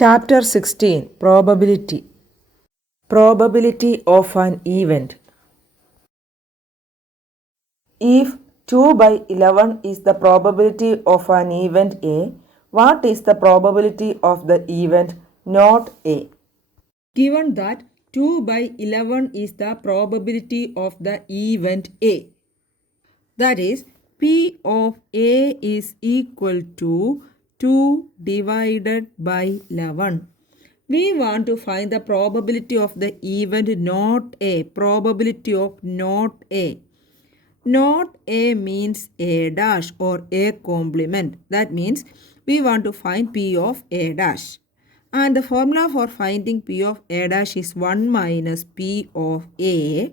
Chapter 16 Probability. Probability of an event. If 2 by 11 is the probability of an event A, what is the probability of the event not A? Given that 2 by 11 is the probability of the event A, that is P of A is equal to 2 divided by 11. We want to find the probability of the event not A. Probability of not A. Not A means A dash or A complement. That means we want to find P of A dash. And the formula for finding P of A dash is 1 minus P of A.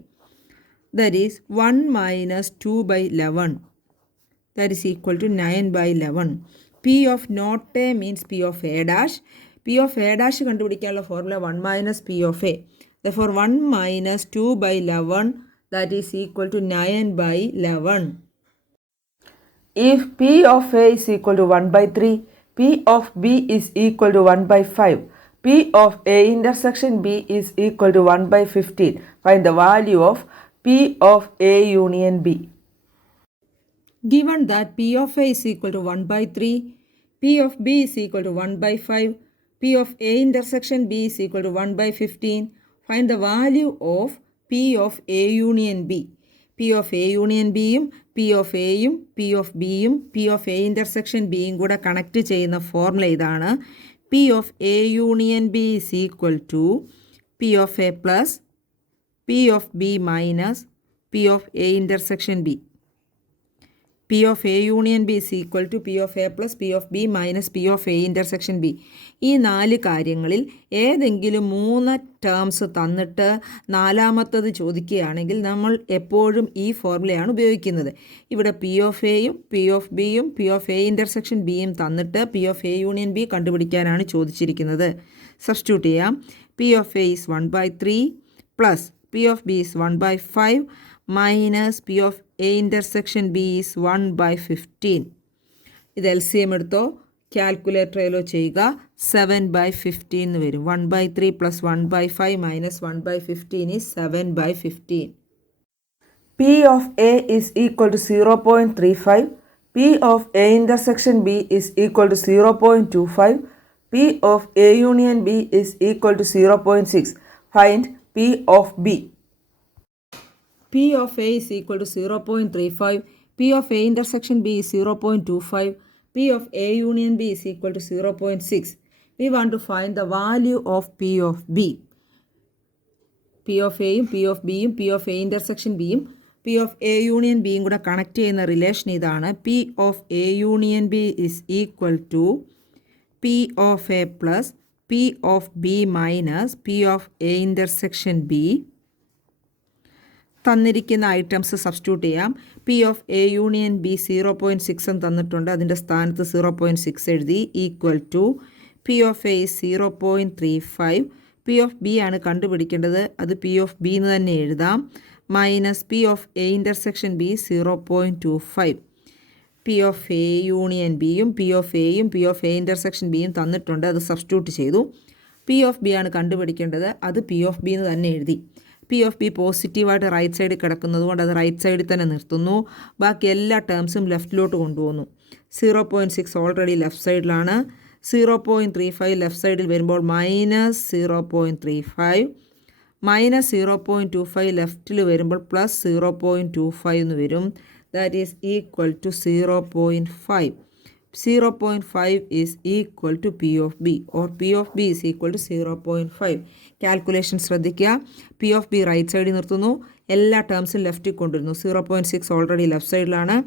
That is 1 minus 2 by 11. That is equal to 9 by 11. P of not A means P of A dash. P of A dash കണ്ടുപിടിക്കാനുള്ള formula 1 minus P of A. Therefore 1 minus 2 by 11, that is equal to 9 by 11. If P of A is equal to 1 by 3, P of B is equal to 1 by 5. P of A intersection B is equal to 1 by 15. Find the value of P of A union B. Given that P of A is equal to 1 by 3, P of B is equal to 1 by 5, P of A intersection B is equal to 1 by 15, find the value of P of A union B. P of A union B യും P of A യും P of B യും P of A intersection B യും കൂടെ connect ചെയ്യുന്ന formula ഇതാണ്. P of A union B is equal to P of A plus P of B minus P of A intersection B. P of A union B is equal to P of A plus P of B minus P of A intersection B. ഈ 4 കാര്യങ്ങളിൽ ഏതെങ്കിലും 3 terms തന്നിട്ട് നാലാമത്തത് ചോദിക്കുകയാണെങ്കിൽ നമ്മൾ എപ്പോഴും ഈ ഫോർമുലയാണ് ഉപയോഗിക്കുന്നത്. ഇവിടെ P of Aയും P of Bയും P of A intersection Bയും തന്നിട്ട് P of A union B കണ്ടുപിടിക്കാനാണ് ചോദിച്ചിരിക്കുന്നത്. സബ്സ്റ്റിറ്റ്യൂട്ട് ചെയ്യാം. P of A is 1 by 3 plus P of B is 1 by 5 minus P of A intersection B is 1 by 15. ഇത് LCM എടുത്തോ കാൽക്കുലേറ്ററിലോ ചെയ്യുക. 7 by 15 എന്ന് വരും. 1 by 3 plus 1 by 5 minus 1 by 15 is 7 by 15. P of A is equal to 0.35. P of A intersection B is equal to 0.25. P of A union B is equal to 0.6. Find P of B. P of A is equal to 0.35. P of A intersection B is 0.25. P of A union B is equal to 0.6. We want to find the value of P of B. P of A യും P of B യും P of A intersection B യും P of A union B യും കൂടെ connect ചെയ്യുന്ന relation ഇതാണ്. P of A union B is equal to P of A plus P of B minus P of A intersection B. തന്നിരിക്കുന്ന items substitute ചെയ്യാം. P of A union B 0.6 എന്ന് തന്നിട്ടുണ്ട്. അതിൻ്റെ സ്ഥാനത്ത് 0.6 എഴുതി. Equal to P of A 0.35. P of B ആണ് കണ്ടുപിടിക്കേണ്ടത്. അത് P of B എന്ന് തന്നെ എഴുതാം. Minus P of A intersection B 0.25. P of A union B യും P of A യും P of A intersection B യും തന്നിട്ടുണ്ട്. അത് സബ്സ്റ്റിറ്റ്യൂട്ട് ചെയ്തു. P of B ആണ് കണ്ടുപിടിക്കേണ്ടത്. അത് P of B എന്ന് തന്നെ എഴുതി. P of B പോസിറ്റീവായിട്ട് റൈറ്റ് സൈഡിൽ കിടക്കുന്നത് കൊണ്ട് അത് റൈറ്റ് സൈഡിൽ തന്നെ നിർത്തുന്നു. ബാക്കി എല്ലാ ടേംസും ലെഫ്റ്റിലോട്ട് കൊണ്ടുപോകുന്നു. 0.6 ഓൾറെഡി ലെഫ്റ്റ് സൈഡിലാണ്. 0.35 ലെഫ്റ്റ് സൈഡിൽ വരുമ്പോൾ മൈനസ് 0.35 മൈനസ് 0.25 ലെഫ്റ്റിൽ വരുമ്പോൾ പ്ലസ് 0.25 എന്ന് വരും. That is equal to 0.5. 0.5 is equal to P of B or P of B is equal to 0.5. Calculation ശ്രദ്ധിക്കുക. P of B റൈറ്റ് സൈഡിൽ നിർത്തുന്നു. എല്ലാ ടേംസും ലെഫ്റ്റിൽ കൊണ്ടുവരുന്നു. 0.6 ഓൾറെഡി ലെഫ്റ്റ് സൈഡിലാണ്.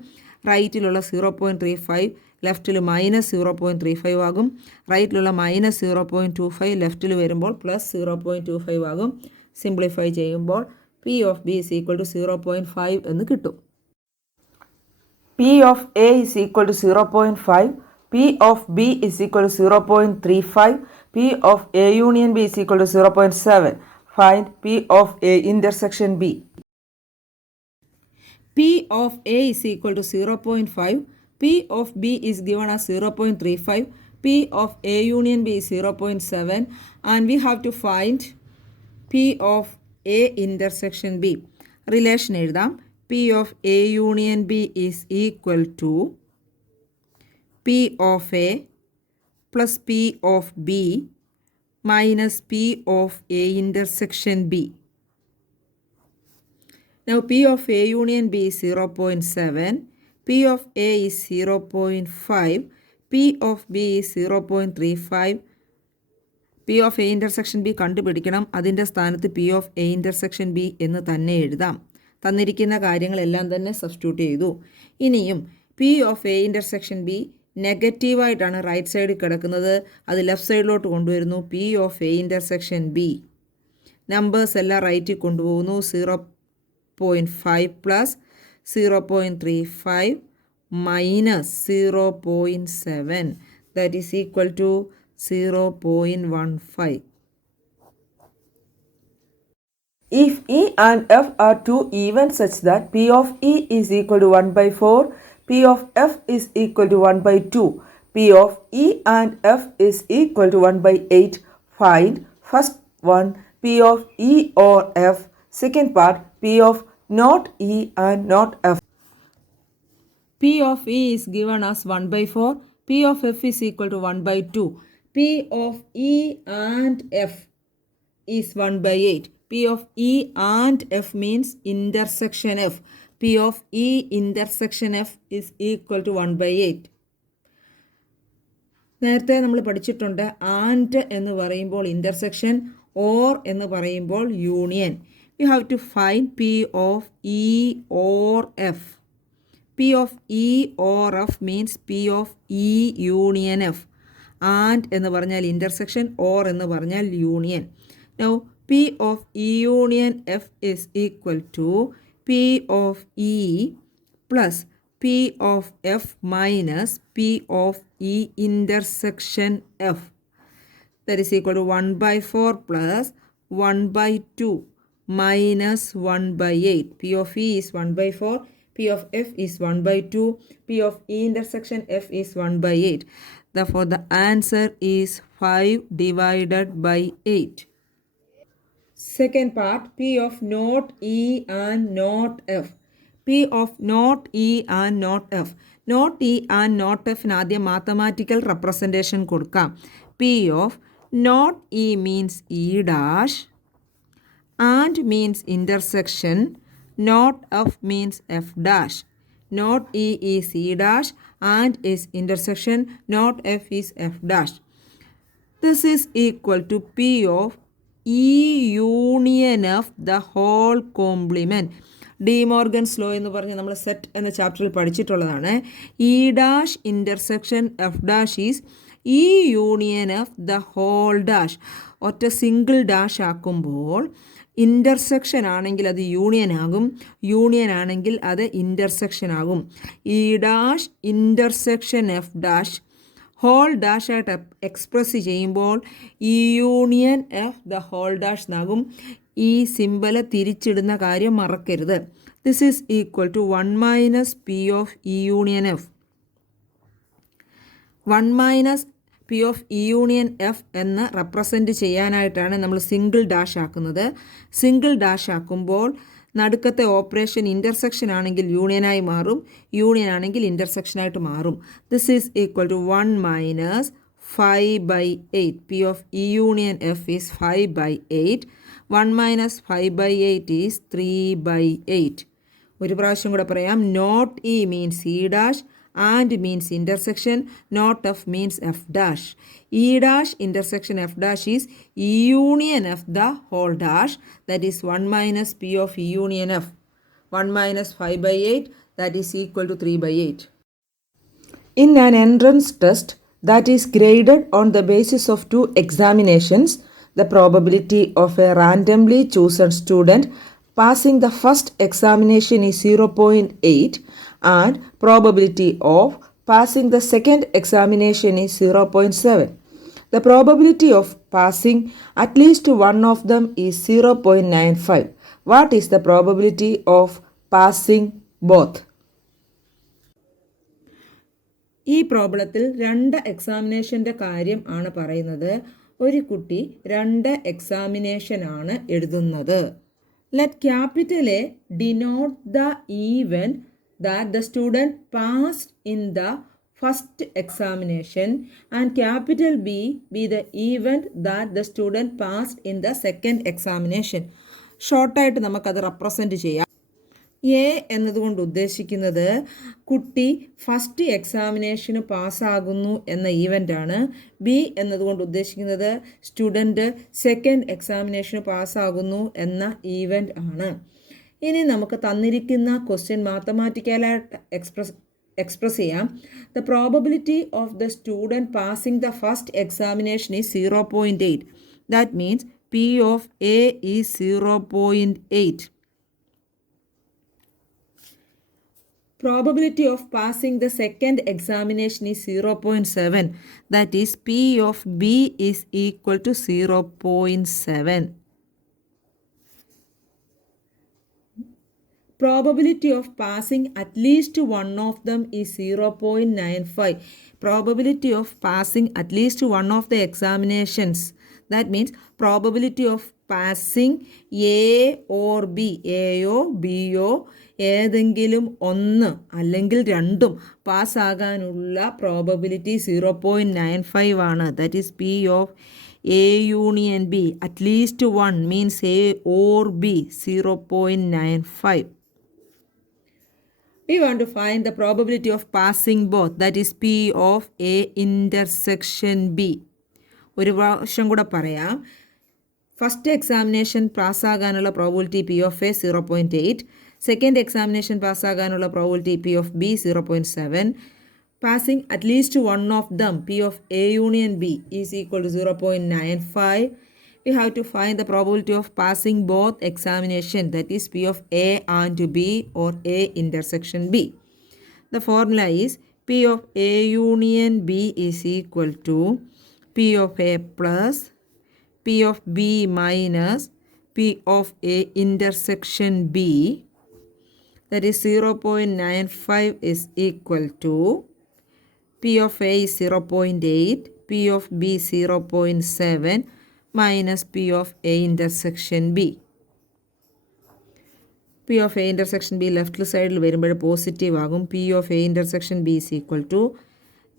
റൈറ്റിലുള്ള 0.35 ലെഫ്റ്റിൽ മൈനസ് 0.35 ആകും. റൈറ്റിലുള്ള മൈനസ് 0.25 ലെഫ്റ്റിൽ വരുമ്പോൾ പ്ലസ് 0.25 ആകും. സിംപ്ലിഫൈ ചെയ്യുമ്പോൾ P of B is equal to 0.5 എന്ന് കിട്ടും. P of A is equal to 0.5. P of B is equal to 0.35. P of A union B is equal to 0.7. Find P of A intersection B. P of A is equal to 0.5. P of B is given as 0.35. P of A union B is 0.7 and we have to find P of A intersection B. Relation എഴുതാം. P of A union B is equal to P of A plus P of B minus P of A intersection B. Now P of A union B is 0.7, P of A is 0.5, P of B is 0.35. P of A intersection B കണ്ടുപിടിക്കണം. അതിൻ്റെ സ്ഥാനത്ത് P of A intersection B എന്ന് തന്നെ എഴുതാം. തന്നിരിക്കുന്ന കാര്യങ്ങളെല്ലാം തന്നെ substitute ചെയ്തു. ഇനിയും P of A intersection B നെഗറ്റീവായിട്ടാണ് റൈറ്റ് സൈഡിൽ കിടക്കുന്നത്. അത് ലെഫ്റ്റ് സൈഡിലോട്ട് കൊണ്ടുവരുന്നു. P of A intersection B numbers എല്ലാം റൈറ്റിൽ കൊണ്ടുപോകുന്നു. 0.5 plus 0.35 minus 0.7 that is equal to 0.15. If E and F are two evens such that P of E is equal to 1/4, P of F is equal to 1/2, P of E and F is equal to 1/8, find first one P of E or F, second part P of not E and not F. P of E is given as 1/4, P of F is equal to 1/2. P of E and F is 1/8. P of E and F means intersection F. P of E intersection F is equal to 1/8. നേരത്തെ നമ്മൾ പഠിച്ചിട്ടുണ്ട് and എന്ന് പറയുമ്പോൾ intersection, or എന്ന് പറയുമ്പോൾ union. We have to find P of E or F. P of E or F means P of E union F. And എന്ന് പറഞ്ഞാൽ intersection, or എന്ന് പറഞ്ഞാൽ union. Now P of E union F is equal to P of E plus P of F minus P of E intersection F. That is equal to 1/4 plus 1/2 minus 1/8. P of E is 1/4, P of F is 1/2, P of E intersection F is 1/8. Therefore, the answer is 5 divided by 8. Second part, P of not E and not F. P of not E and not F. Not E and not F ആദ്യം mathematical representation കൊടുക്കാം. P of not E means E dash, and means intersection, not F means F dash. Not E is E dash, and is intersection, not F is F dash. This is equal to P of E union F the whole complement. De Morgan's law എന്ന് പറഞ്ഞ് നമ്മൾ set എന്ന ചാപ്റ്ററിൽ പഠിച്ചിട്ടുള്ളതാണ്. E dash intersection F dash is E union F the whole dash. ഒറ്റ single dash ആക്കുമ്പോൾ intersection ആണെങ്കിൽ അത് യൂണിയൻ ആകും, യൂണിയൻ ആണെങ്കിൽ അത് ഇൻ്റർസെക്ഷൻ ആകും. E dash intersection F dash whole dash ആയിട്ട് എക്സ്പ്രസ് ചെയ്യുമ്പോൾ E union F the whole dash എന്നാകും. ഈ സിമ്പല് തിരിച്ചിടുന്ന കാര്യം മറക്കരുത്. This is equal to 1 minus P of E union F. 1 minus P of E union F എന്ന് represent ചെയ്യാനായിട്ടാണ് നമ്മൾ സിംഗിൾ ഡാഷ് ആക്കുന്നത്. സിംഗിൾ ഡാഷ് ആക്കുമ്പോൾ നടുക്കത്തെ ഓപ്പറേഷൻ ഇൻ്റർസെക്ഷൻ ആണെങ്കിൽ യൂണിയനായി മാറും, യൂണിയൻ ആണെങ്കിൽ ഇൻ്റർസെക്ഷനായിട്ട് മാറും. This is equal to 1 minus 5/8. P of E union F is 5/8. 1 minus 5/8 is 3/8. ഒരു പ്രാവശ്യം കൂടെ പറയാം. Not E means E dash, and means intersection, not F means F dash. E dash intersection F dash is E union F the whole dash, that is 1 minus P of E union F. 1 minus 5/8 that is equal to 3/8. In an entrance test that is graded on the basis of 2 examinations, the probability of a randomly chosen student passing the first examination is 0.8 and probability of passing the second examination is 0.7. The probability of passing at least one of them is 0.95. What is the probability of passing both? ഈ പ്രോബ്ലത്തിൽ 2 എക്സാമിനേഷൻ്റെ കാര്യം ആണ് പറയുന്നത്. ഒരു കുട്ടി 2 examination ആണ് എഴുതുന്നത്. Let capital A denote the event that the student passed in the first examination and capital B be the event that the student passed in the second examination. ഷോർട്ടായിട്ട് നമുക്കത് റെപ്രസെൻറ്റ് ചെയ്യാം. എ എന്നതുകൊണ്ട് ഉദ്ദേശിക്കുന്നത് കുട്ടി first എക്സാമിനേഷന് പാസ്സാകുന്നു എന്ന ഈവൻ്റാണ്. B എന്നതുകൊണ്ട് ഉദ്ദേശിക്കുന്നത് student second എക്സാമിനേഷന് പാസ്സാകുന്നു എന്ന ഈവൻ്റ് ആണ്. ഇനി നമുക്ക് തന്നിരിക്കുന്ന ക്വസ്റ്റ്യൻ മാത്തമാറ്റിക്കലായിട്ട് എക്സ്പ്രസ് ചെയ്യാം. The probability of the student passing the first examination is 0.8. That means P of A is 0.8. Probability of passing the second examination is 0.7. That is, P of B is equal to 0.7. Probability of passing at least one of them is 0.95. Probability of passing at least one of the examinations. That means probability of passing A or B, Aയോ Bയോ ഏതെങ്കിലും ഒന്ന് അല്ലെങ്കിൽ രണ്ടും പാസ്സാകാനുള്ള probability 0.95 ആണ്. That is P of A union B at least one means A or B 0.95. We want to find the probability of passing both, that is P of A intersection B. ഒരു പ്രാവശ്യം കൂടെ പറയാം. First examination പാസ്സാകാനുള്ള probability P of A 0.8, second examination പാസ്സാകാനുള്ള probability P of B 0.7, passing at least one of them P of A union B is equal to 0.95. We have to find the probability of passing both examination, that is P of A and B or A intersection B. The formula is P of A union B is equal to P of A plus P of B minus P of A intersection B. That is 0.95 is equal to P of A is 0.8, P of B 0.7 minus P of A intersection B. P of A intersection B left സൈഡിൽ വരുമ്പോൾ positive ആകും. P of A intersection B is equal to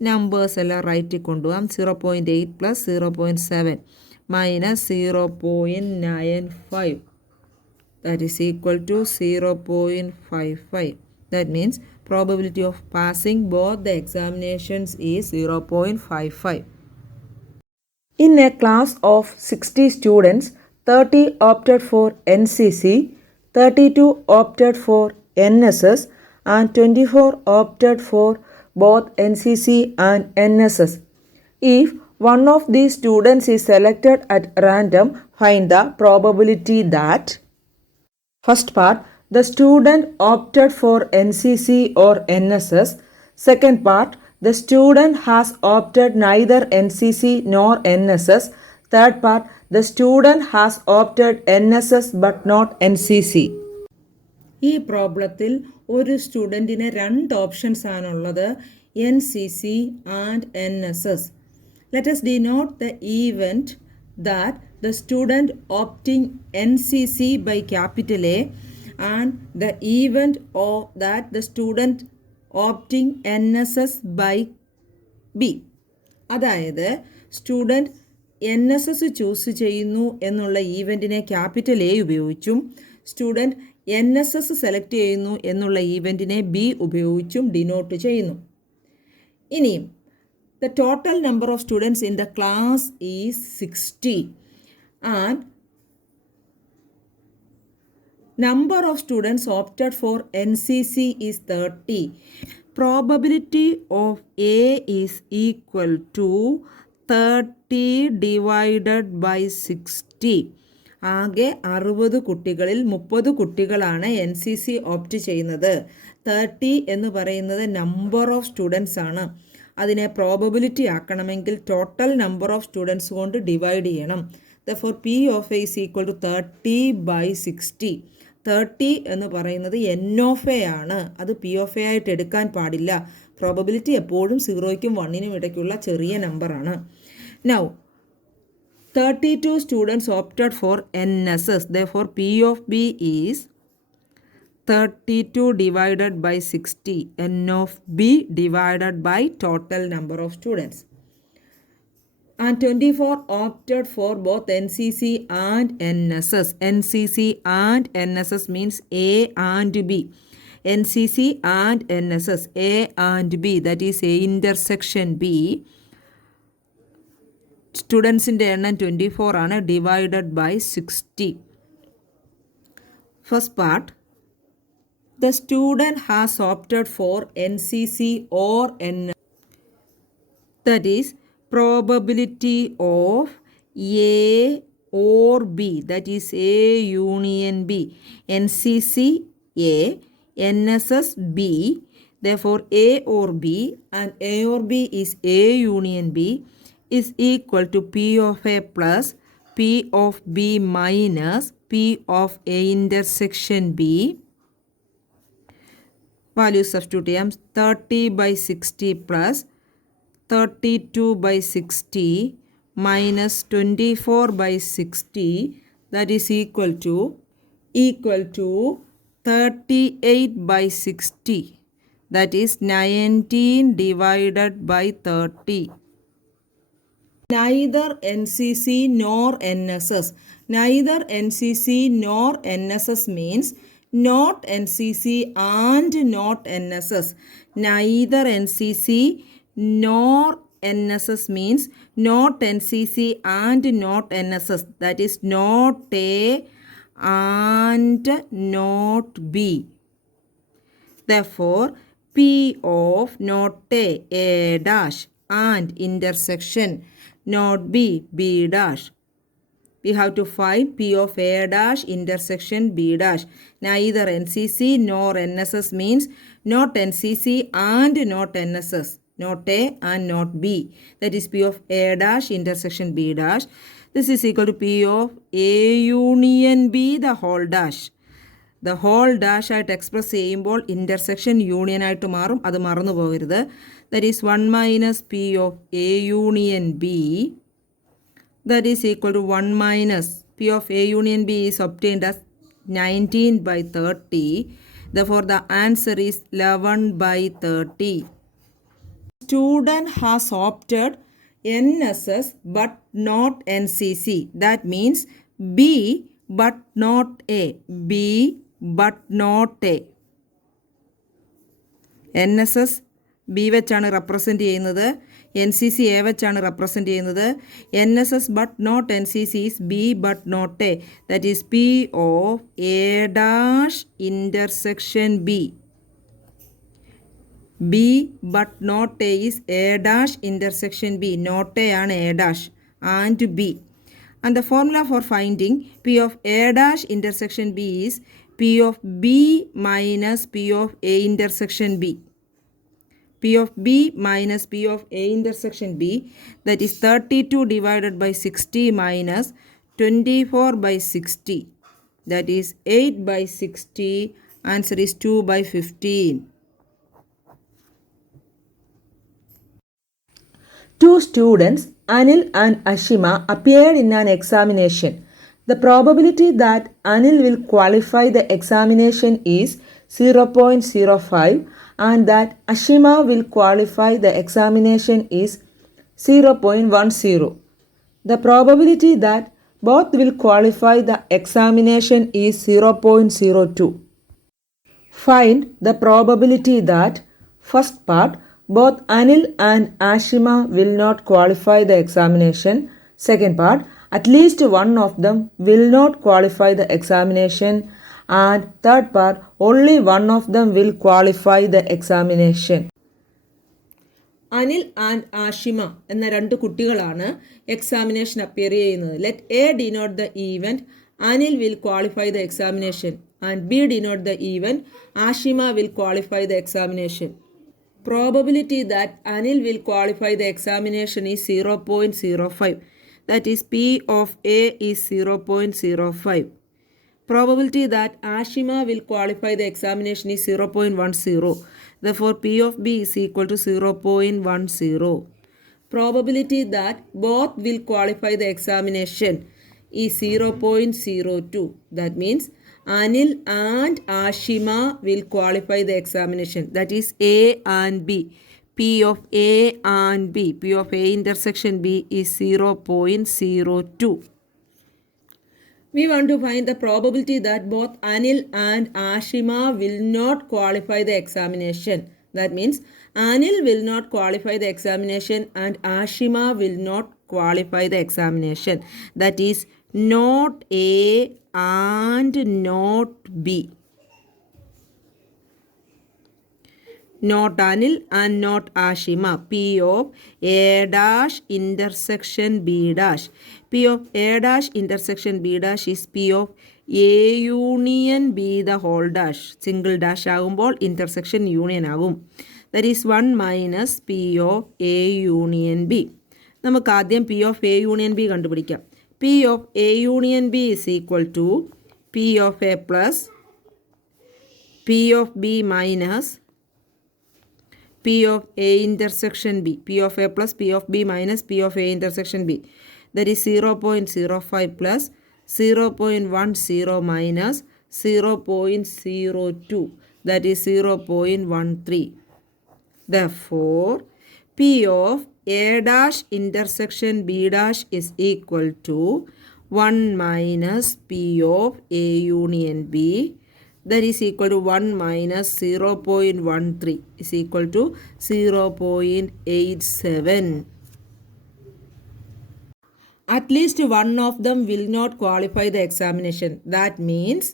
numbers എല്ലാം റൈറ്റിൽ കൊണ്ടുപോകാം. 0.8 plus 0.7 minus 0.95. That is equal to 0.55. That means probability of passing both the examinations is 0.55. In a class of 60 students, 30 opted for NCC, 32 opted for NSS, and 24 opted for both NCC and NSS. If one of these students is selected at random, find the probability that first part, the student opted for NCC or NSS. Second part, the student has opted neither NCC nor NSS. Third part, the student has opted NSS but not NCC. ഈ പ്രോബ്ലത്തിൽ ഒരു സ്റ്റുഡൻറ്റിന് 2 options ആണുള്ളത്, NCC and NSS. Let us denote the event that the student opting NCC by capital A and the event of that the student opting NSS by B. അതായത് student NSS choose ചെയ്യുന്നു എന്നുള്ള ഈവൻറ്റിനെ capital A ഉപയോഗിച്ചും student NSS select ചെയ്യുന്നു എന്നുള്ള ഈവൻറ്റിനെ B ഉപയോഗിച്ചും denote ചെയ്യുന്നു. ഇനിയും the total number of students in the class is 60 and number of students opted for NCC is 30. Probability of A is equal to 30 divided by 60. ആകെ 60 കുട്ടികളിൽ 30 കുട്ടികളാണ് NCC opt ചെയ്യുന്നത്. 30 എന്ന് പറയുന്നത് നമ്പർ ഓഫ് സ്റ്റുഡൻസ് ആണ്. അതിനെ പ്രോബബിലിറ്റി ആക്കണമെങ്കിൽ total number of students കൊണ്ട് ഡിവൈഡ് ചെയ്യണം. Therefore P of A is equal to 30 by 60. 30 എന്ന് പറയുന്നത് N of A ആണ്. അത് P of A ആയിട്ട് എടുക്കാൻ പാടില്ല. പ്രോബബിലിറ്റി എപ്പോഴും 0യ്ക്കും 1നും ഇടയ്ക്കുള്ള ചെറിയ നമ്പറാണ്. Now 32 students opted for NSS. Therefore, P of B is 32 divided by 60. N of B divided by total number of students. And 24 opted for both NCC and NSS. NCC and NSS means A and B. NCC and NSS, A and B, that is A intersection B. സ്റ്റുഡൻസിൻ്റെ എണ്ണം 24 ആണ്, divided by 60. First part, the student has opted for NCC or NSS. That is probability of A or B, that is A union B. NCC A, NSS B. Therefore, A or B and A or B is A union B is equal to P of A plus P of B minus P of A intersection B. Value substitute ചെയ്യാം. 30 by 60 plus 32 by 60 minus 24 by 60, that is equal to 38 by 60, that is 19 divided by 30. Neither NCC nor NSS. Neither NCC nor NSS means not NCC and not NSS. Neither NCC nor NSS means not NCC and not NSS. That is not A and not B. Therefore, P of not A dash and intersection not B, B dash. We have to find P of A dash intersection B dash. Neither NCC nor NSS means not NCC and not NSS. Not A and not B. That is P of A dash intersection B dash. This is equal to P of A union B the whole dash. The whole dash ആയിട്ട് express ചെയ്യുമ്പോൾ intersection union ആയിട്ട് മാറും, അത് മറന്നു പോകരുത്. That is 1 minus P of A union B. That is equal to 1 minus P of A union B is obtained as 19 by 30. Therefore, the answer is 11 by 30. Student has opted NSS but not NCC. That means B but not A. B but not A. NSS B വെച്ചാണ് represent ചെയ്യുന്നത്, NCC A വെച്ചാണ് represent ചെയ്യുന്നത്. NSS but not NCC is B but not A. That is P of A dash intersection B. B but not A is A dash intersection B. Not A ആണ് A dash and B. And the formula for finding P of A dash intersection B is P of B minus P of A intersection B. P of B minus P of A intersection B, that is 32 divided by 60 minus 24 by 60. That is 8 by 60. Answer is 2 by 15. Two students, Anil and Ashima, appeared in an examination. The probability that Anil will qualify the examination is 0.05 and that Ashima will qualify the examination is 0.10. The probability that both will qualify the examination is 0.02. Find the probability that, first part, both Anil and Ashima will not qualify the examination. Second part, at least one of them will not qualify the examination. And third part, only one of them will qualify the examination. Anil and Ashima എന്ന രണ്ട് കുട്ടികളാണ് examination appear ചെയ്യുന്നത്. Let A denote the event Anil will qualify the examination and B denote the event Ashima will qualify the examination. Probability that Anil will qualify the examination is 0.05. That is P of A is 0.05. Probability that Ashima will qualify the examination is 0.10. Therefore, P of B is equal to 0.10. Probability that both will qualify the examination is 0.02. That means Anil and Ashima will qualify the examination. That is A and B. P of A and B, P of A intersection B is 0.02. We want to find the probability that both Anil and Ashima will not qualify the examination. That means Anil will not qualify the examination and Ashima will not qualify the examination. That is not A and not B. Not Anil and not Ashima. P of A dash intersection B dash. P of A dash intersection B dash is P of A union B the whole dash. Single dash ആകുമ്പോൾ intersection union ആകും. That is 1 minus P of A union B. നമുക്ക് ആദ്യം P of A union B കണ്ടുപിടിക്കാം. P of A union B is equal to P of A plus P of B minus P of A intersection B. P of A plus P of B minus P of A intersection B. That is 0.05 plus 0.10 minus 0.02. That is 0.13. Therefore, P of A dash intersection B dash is equal to 1 minus P of A union B. That is equal to 1 minus 0.13 is equal to 0.87. At least one of them will not qualify the examination. That means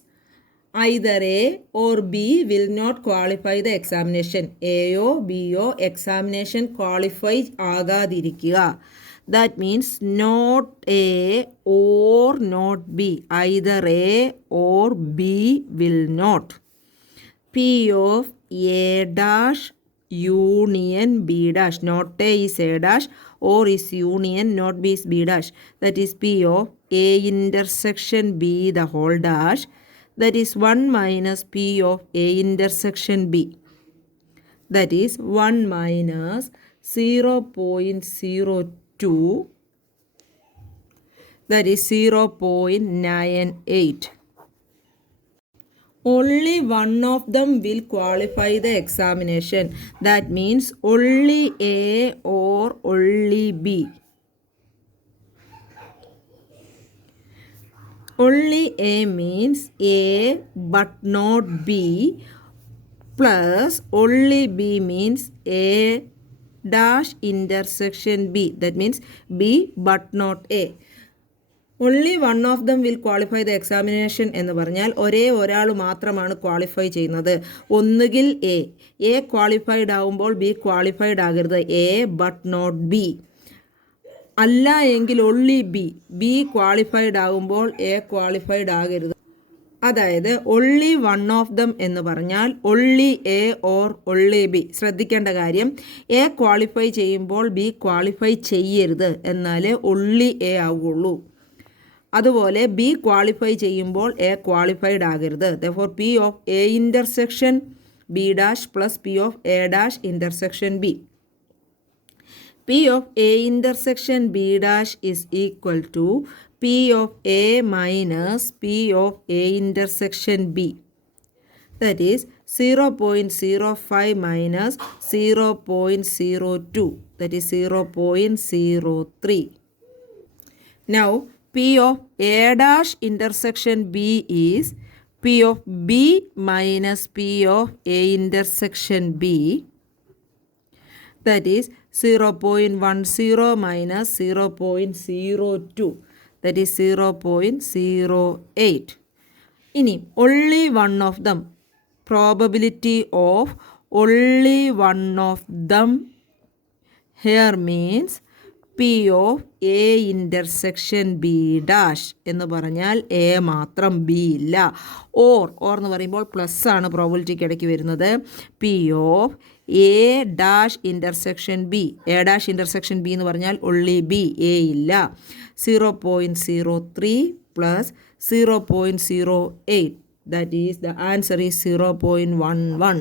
either A or B will not qualify the examination. Ayo Byo examination qualify ആകാതിരിക്കുക. That means not A or not B. Either A or B will not. P of A dash union B dash. Not A is A dash or is union, not B is B dash. That is P of A intersection B the whole dash. That is 1 minus P of A intersection B. That is 1 minus 0.02. That is 0.98. Only one of them will qualify the examination. That means only A or only B. Only A means A but not B, plus only B means A dash intersection B. That means B but not A. Only one of them will qualify the examination എന്ന് പറഞ്ഞാൽ ഒരേ ഒരാൾ മാത്രമാണ് qualify ചെയ്യുന്നത്. ഒന്നുകിൽ A qualified ആകുമ്പോൾ B qualified ആകരുത്. A but not B. അല്ല എങ്കിൽ ഒള്ളി ബി ക്വാളിഫൈഡ് ആകുമ്പോൾ എ ക്വാളിഫൈഡ് ആകരുത്. അതായത് ഒള്ളി വൺ ഓഫ് ദം എന്ന് പറഞ്ഞാൽ only A or only B. ശ്രദ്ധിക്കേണ്ട കാര്യം, എ ക്വാളിഫൈ ചെയ്യുമ്പോൾ ബി ക്വാളിഫൈ ചെയ്യരുത്, എന്നാലേ ഒള്ളി എ ആവുകയുള്ളൂ. അതുപോലെ ബി ക്വാളിഫൈ ചെയ്യുമ്പോൾ എ ക്വാളിഫൈഡ് ആകരുത്. Therefore, P of A intersection B dash plus P of A dash intersection B. P of A intersection B dash is equal to P of A minus P of A intersection B. That is 0.05 minus 0.02. That is 0.03. Now, P of A dash intersection B is P of B minus P of A intersection B. That is 0.10 minus 0.02. That is 0.08. ഇനി only one of them. Probability of only one of them here means P of A intersection B dash എന്ന് പറഞ്ഞാൽ A മാത്രം, B ഇല്ല. Or എന്ന് പറയുമ്പോൾ plus ആണ് പ്രോബിലിറ്റിക്ക് ഇടയ്ക്ക് വരുന്നത്. P of A dash intersection B. A dash intersection B എന്ന് പറഞ്ഞാൽ only B, A ഇല്ല. 0.03 plus 0.08. That is the answer is 0.11.